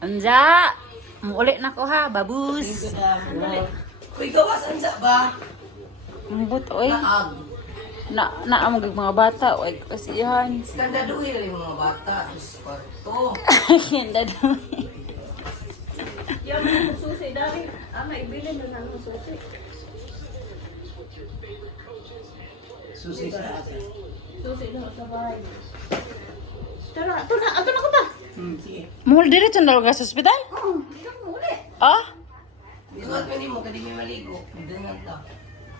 Anja, muli na ko ha, babus. Uy, gawas anja ba? Mabut, oy. Naag. Naamag mga bata, oy, kasiyahan. Skandaduhin rin mga bata. Isparto. Hinda daw. Yung mga susi dahil, maibili na ng susi. Susi sa asa. Susi na sa bahay. Tara, ato na ko ba? Sige. Mul diretso na ka sa ospital? Oo, ikaw mo ulit. Ah? Isuot ko mo, kadi may maligo. Dengan ta.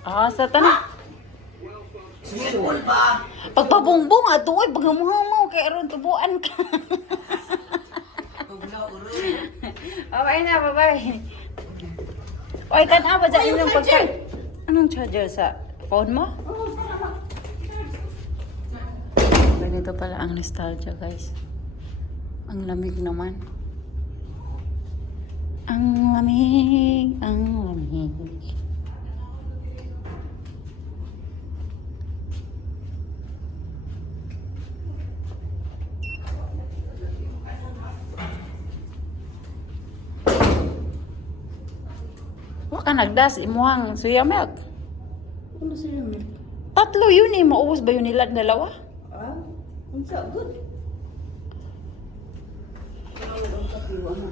Ah, sa tanah. Swimming pool ba? Pagpabungbong ato oy, pag mo kay aron tubuan ka. Tugnaw, uro. Okay na, bye-bye. Oy, kan apa sa inyong pagka... Anong charger sa phone mo? Ganito pala ang nostalgia, guys. Ang lamig naman. Ang lamig, ang lamig. Wa ka nagdas imuhang suya milk. Ano sa'yo, Mel? Tatlo yun eh. Maubos ba yun nila dalawa? Ah, ang good. Ang kapiwa na.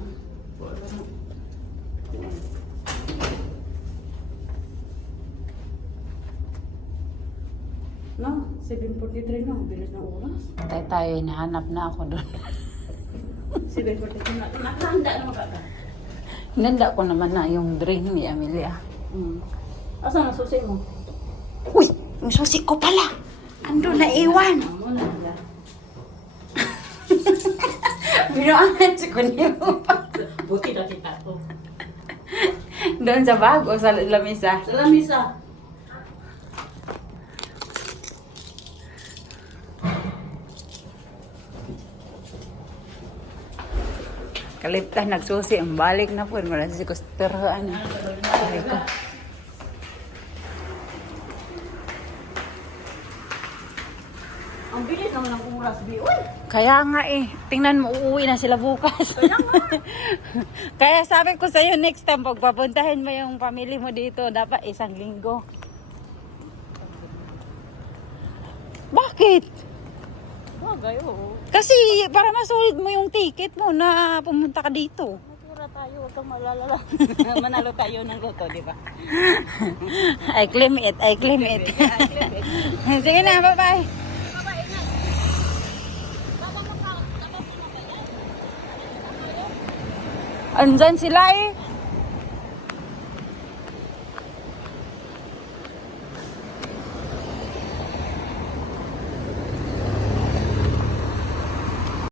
No, 7:43 na. Bilis ng oras. Tayo, hinahanap na ako doon. 7:43 na. Nakahanda na makaka. Hinanda ko naman na yung drink ni Amelia. Asan ang susi mo? Uy! Yung susi ko pala! Ando na iwan! Amo na nila. Binuangan si Kunyo pa. Buti na kita to. Doon sa bag o sa lamisa. Sa lamisa. Kaliptah nagsusi, ang balik na po. Marami si Kusterhaan. Ay ko. Ang bilis naman ang oras, Bi. Uy! Kaya nga eh, tingnan mo, uuwi na sila bukas. Kaya sabi ko sa'yo, next time, pagpapuntahin mo yung family mo dito, dapat 1 linggo. Bakit? Wagay, oo. Kasi para masolid mo yung ticket mo na pumunta ka dito. Matura tayo, huwag kang malalala. Manalo tayo ng loto, di ba? I claim it, I claim it. Sige na, bye-bye. Andyan sila eh.